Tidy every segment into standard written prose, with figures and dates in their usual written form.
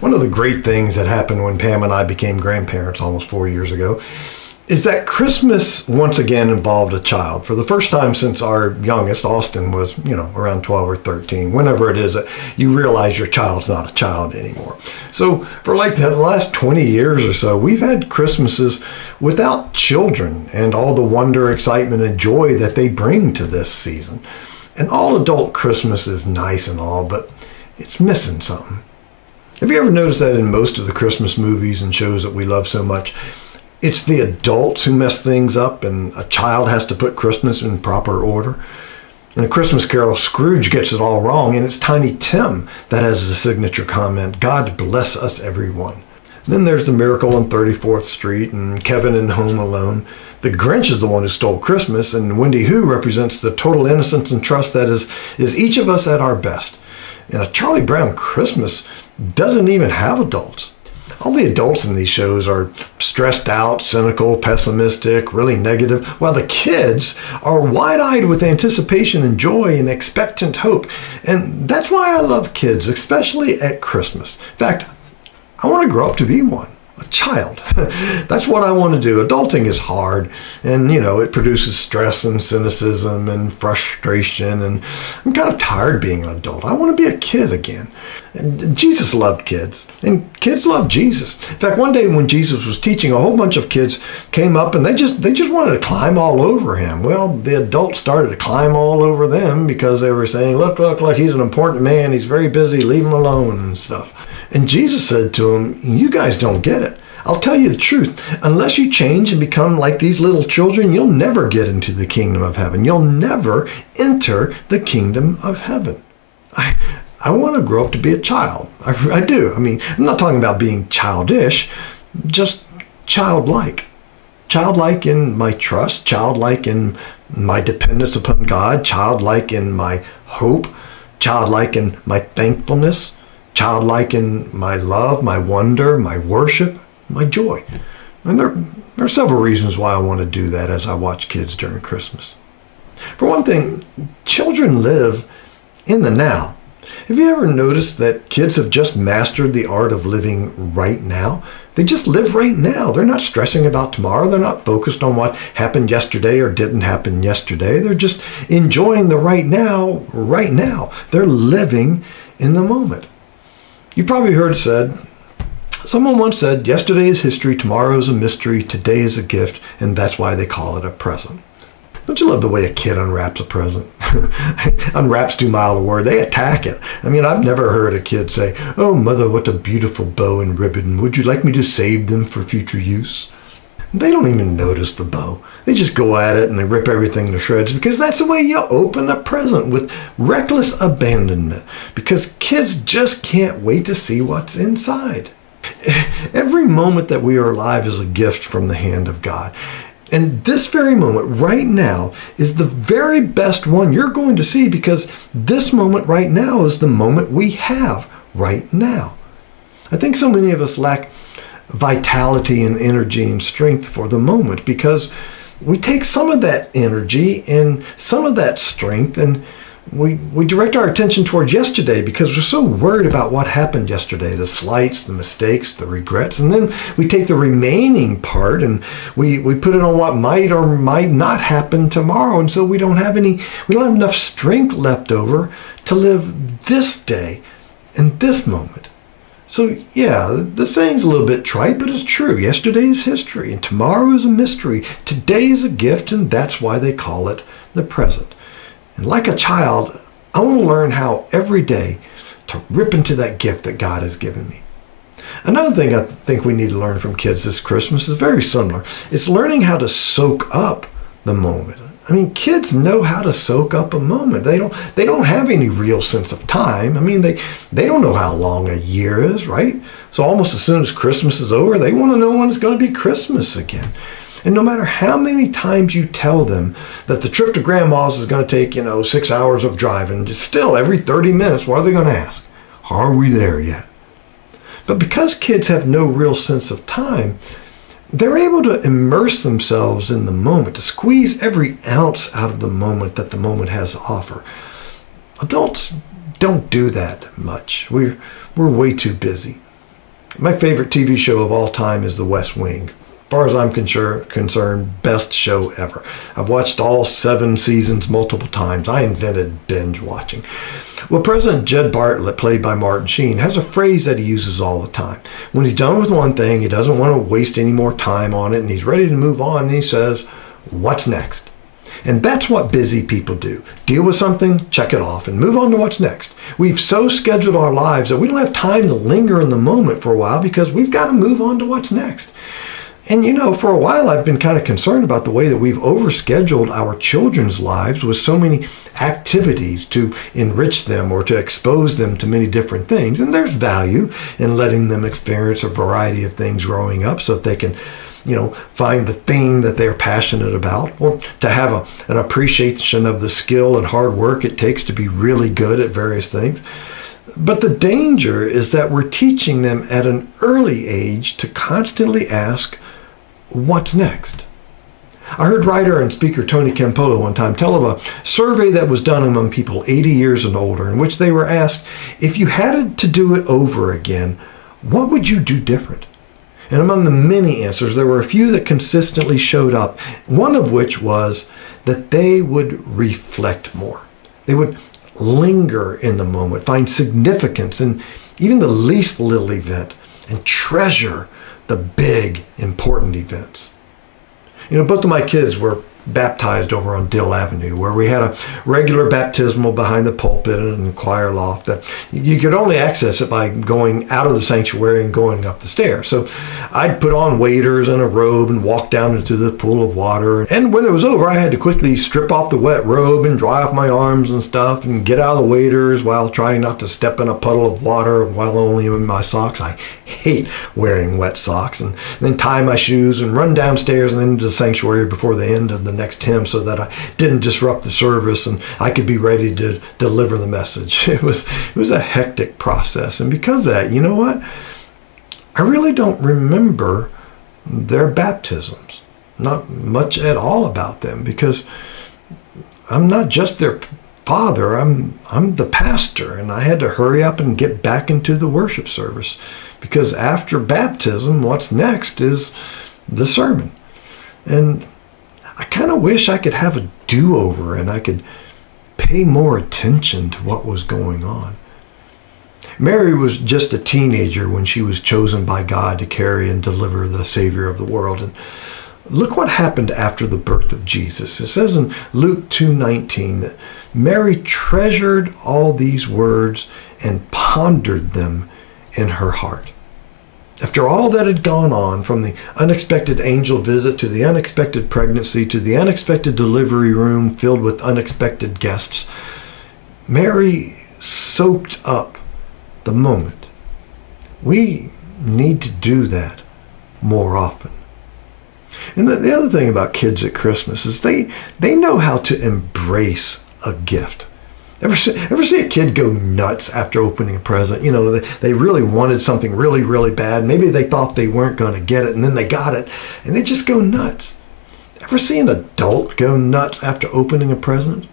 One of the great things that happened when Pam and I became grandparents almost 4 years ago is that Christmas once again involved a child. For the first time since our youngest, Austin, was, around 12 or 13, whenever it is that you realize your child's not a child anymore. So for like the last 20 years or so, we've had Christmases without children and all the wonder, excitement, and joy that they bring to this season. An all-adult Christmas is nice and all, but it's missing something. Have you ever noticed that in most of the Christmas movies and shows that we love so much, it's the adults who mess things up and a child has to put Christmas in proper order? In A Christmas Carol, Scrooge gets it all wrong, and it's Tiny Tim that has the signature comment, "God bless us everyone." Then there's The Miracle on 34th Street and Kevin in Home Alone. The Grinch is the one who stole Christmas, and Wendy Who represents the total innocence and trust that is each of us at our best. And A Charlie Brown Christmas doesn't even have adults. All the adults in these shows are stressed out, cynical, pessimistic, really negative, while the kids are wide-eyed with anticipation and joy and expectant hope. And that's why I love kids, especially at Christmas. In fact, I want to grow up to be one. A child. That's what I want to do. Adulting is hard, and it produces stress and cynicism and frustration, and I'm kind of tired being an adult. I want to be a kid again. And Jesus loved kids, and kids love Jesus. In fact, one day when Jesus was teaching, a whole bunch of kids came up and they just wanted to climb all over him. Well, the adults started to climb all over them because they were saying, look, he's an important man, he's very busy, leave him alone and stuff. And Jesus said to him, you guys don't get it. I'll tell you the truth. Unless you change and become like these little children, you'll never get into the kingdom of heaven. You'll never enter the kingdom of heaven. I want to grow up to be a child. I do. I mean, I'm not talking about being childish, just childlike. Childlike in my trust, childlike in my dependence upon God, childlike in my hope, childlike in my thankfulness, childlike in my love, my wonder, my worship, my joy. And there are several reasons why I want to do that as I watch kids during Christmas. For one thing, children live in the now. Have you ever noticed that kids have just mastered the art of living right now? They just live right now. They're not stressing about tomorrow. They're not focused on what happened yesterday or didn't happen yesterday. They're just enjoying the right now, right now. They're living in the moment. You've probably heard it said, someone once said, yesterday is history, tomorrow is a mystery, today is a gift, and that's why they call it a present. Don't you love the way a kid unwraps a present? Unwraps too mild a word. They attack it. I mean, I've never heard a kid say, oh, mother, what a beautiful bow and ribbon. Would you like me to save them for future use? They don't even notice the bow. They just go at it and they rip everything to shreds because that's the way you open a present, with reckless abandonment, because kids just can't wait to see what's inside. Every moment that we are alive is a gift from the hand of God. And this very moment right now is the very best one you're going to see, because this moment right now is the moment we have right now. I think so many of us lack vitality and energy and strength for the moment because we take some of that energy and some of that strength and we direct our attention towards yesterday because we're so worried about what happened yesterday, the slights, the mistakes, the regrets. And then we take the remaining part and we put it on what might or might not happen tomorrow. And so we don't have enough strength left over to live this day and this moment. So yeah, the saying's a little bit trite, but it's true. Yesterday is history and tomorrow is a mystery. Today is a gift, and that's why they call it the present. And like a child, I want to learn how every day to rip into that gift that God has given me. Another thing I think we need to learn from kids this Christmas is very similar. It's learning how to soak up the moment. I mean, kids know how to soak up a moment. They don't have any real sense of time. I mean, they don't know how long a year is, right? So almost as soon as Christmas is over, they want to know when it's going to be Christmas again. And no matter how many times you tell them that the trip to Grandma's is going to take, 6 hours of driving, still every 30 minutes, what are they going to ask? Are we there yet? But because kids have no real sense of time, they're able to immerse themselves in the moment, to squeeze every ounce out of the moment that the moment has to offer. Adults don't do that much. We're way too busy. My favorite TV show of all time is The West Wing. As far as I'm concerned, best show ever. I've watched all 7 seasons multiple times. I invented binge watching. Well, President Jed Bartlett, played by Martin Sheen, has a phrase that he uses all the time. When he's done with one thing, he doesn't want to waste any more time on it, and he's ready to move on, and he says, "What's next?" And that's what busy people do. Deal with something, check it off, and move on to what's next. We've so scheduled our lives that we don't have time to linger in the moment for a while because we've got to move on to what's next. And for a while I've been kind of concerned about the way that we've overscheduled our children's lives with so many activities to enrich them or to expose them to many different things. And there's value in letting them experience a variety of things growing up so that they can find the thing that they're passionate about, or to have an appreciation of the skill and hard work it takes to be really good at various things. But the danger is that we're teaching them at an early age to constantly ask, what's next? I heard writer and speaker Tony Campolo one time tell of a survey that was done among people 80 years and older, in which they were asked, if you had to do it over again, what would you do different? And among the many answers, there were a few that consistently showed up, one of which was that they would reflect more. They would linger in the moment, find significance in even the least little event, and treasure the big, important events. Both of my kids were baptized over on Dill Avenue, where we had a regular baptismal behind the pulpit and a choir loft that you could only access it by going out of the sanctuary and going up the stairs. So I'd put on waders and a robe and walk down into the pool of water. And when it was over, I had to quickly strip off the wet robe and dry off my arms and stuff and get out of the waders while trying not to step in a puddle of water while only in my socks. I hate wearing wet socks. And then tie my shoes and run downstairs and into the sanctuary before the end of the next hymn so that I didn't disrupt the service and I could be ready to deliver the message. It was a hectic process. And because of that, you know what? I really don't remember their baptisms. Not much at all about them, because I'm not just their father, I'm the pastor, and I had to hurry up and get back into the worship service, because after baptism, what's next is the sermon. And I kind of wish I could have a do-over and I could pay more attention to what was going on. Mary was just a teenager when she was chosen by God to carry and deliver the Savior of the world. And look what happened after the birth of Jesus. It says in Luke 2:19 that Mary treasured all these words and pondered them in her heart. After all that had gone on, from the unexpected angel visit to the unexpected pregnancy to the unexpected delivery room filled with unexpected guests, Mary soaked up the moment. We need to do that more often. And the other thing about kids at Christmas is they know how to embrace a gift. Ever see a kid go nuts after opening a present? They really wanted something really, really bad. Maybe they thought they weren't going to get it, and then they got it, and they just go nuts. Ever see an adult go nuts after opening a present?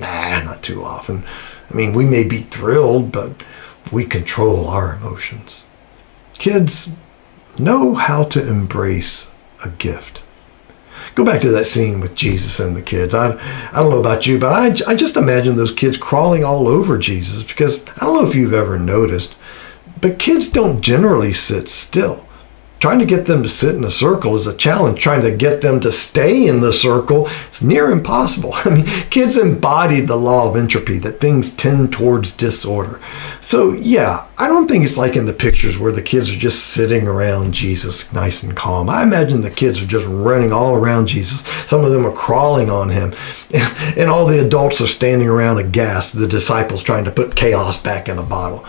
Nah, not too often. We may be thrilled, but we control our emotions. Kids know how to embrace a gift. Go back to that scene with Jesus and the kids. I don't know about you, but I just imagine those kids crawling all over Jesus, because I don't know if you've ever noticed, but kids don't generally sit still. Trying to get them to sit in a circle is a challenge. Trying to get them to stay in the circle is near impossible. Kids embodied the law of entropy, that things tend towards disorder. So yeah, I don't think it's like in the pictures where the kids are just sitting around Jesus nice and calm. I imagine the kids are just running all around Jesus. Some of them are crawling on him. And all the adults are standing around aghast, the disciples trying to put chaos back in a bottle.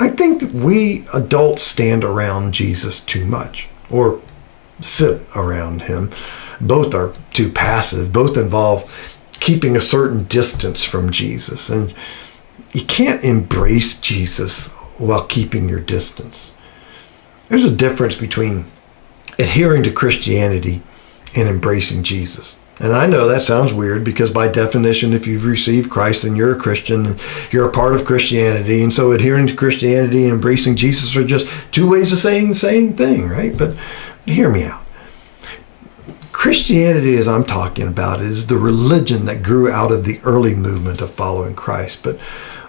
I think that we adults stand around Jesus too much, or sit around him. Both are too passive. Both involve keeping a certain distance from Jesus. And you can't embrace Jesus while keeping your distance. There's a difference between adhering to Christianity and embracing Jesus. And I know that sounds weird because by definition, if you've received Christ, then you're a Christian, you're a part of Christianity. And so adhering to Christianity and embracing Jesus are just two ways of saying the same thing, right? But hear me out. Christianity, as I'm talking about, is the religion that grew out of the early movement of following Christ. But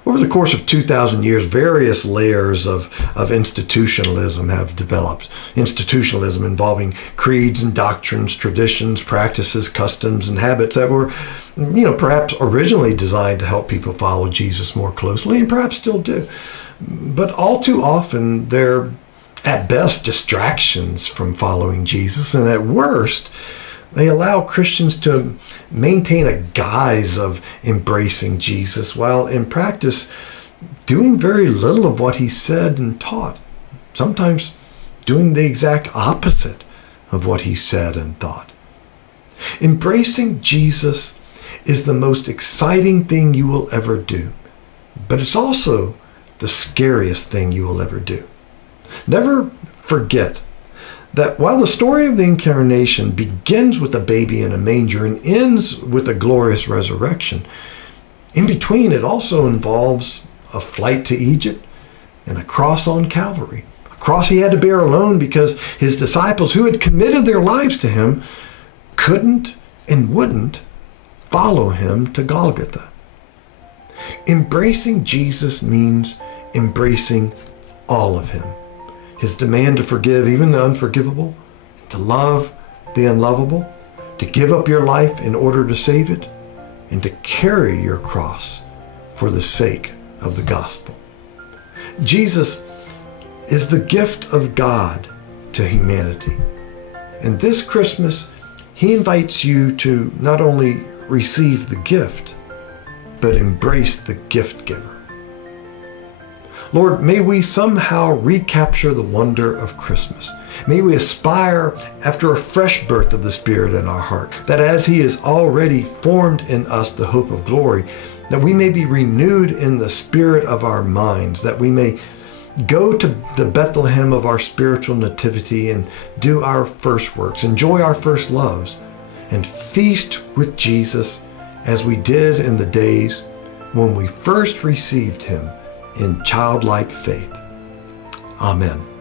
over the course of 2,000 years, various layers of institutionalism have developed. Institutionalism involving creeds and doctrines, traditions, practices, customs, and habits that were, perhaps originally designed to help people follow Jesus more closely, and perhaps still do. But all too often, they're at best distractions from following Jesus, and at worst, they allow Christians to maintain a guise of embracing Jesus, while in practice doing very little of what he said and taught. Sometimes doing the exact opposite of what he said and thought. Embracing Jesus is the most exciting thing you will ever do, but it's also the scariest thing you will ever do. Never forget that while the story of the incarnation begins with a baby in a manger and ends with a glorious resurrection, in between it also involves a flight to Egypt and a cross on Calvary. A cross he had to bear alone because his disciples, who had committed their lives to him, couldn't and wouldn't follow him to Golgotha. Embracing Jesus means embracing all of him. His demand to forgive even the unforgivable, to love the unlovable, to give up your life in order to save it, and to carry your cross for the sake of the gospel. Jesus is the gift of God to humanity. And this Christmas, he invites you to not only receive the gift, but embrace the gift giver. Lord, may we somehow recapture the wonder of Christmas. May we aspire after a fresh birth of the Spirit in our heart, that as he has already formed in us the hope of glory, that we may be renewed in the spirit of our minds, that we may go to the Bethlehem of our spiritual nativity and do our first works, enjoy our first loves, and feast with Jesus as we did in the days when we first received him in childlike faith. Amen.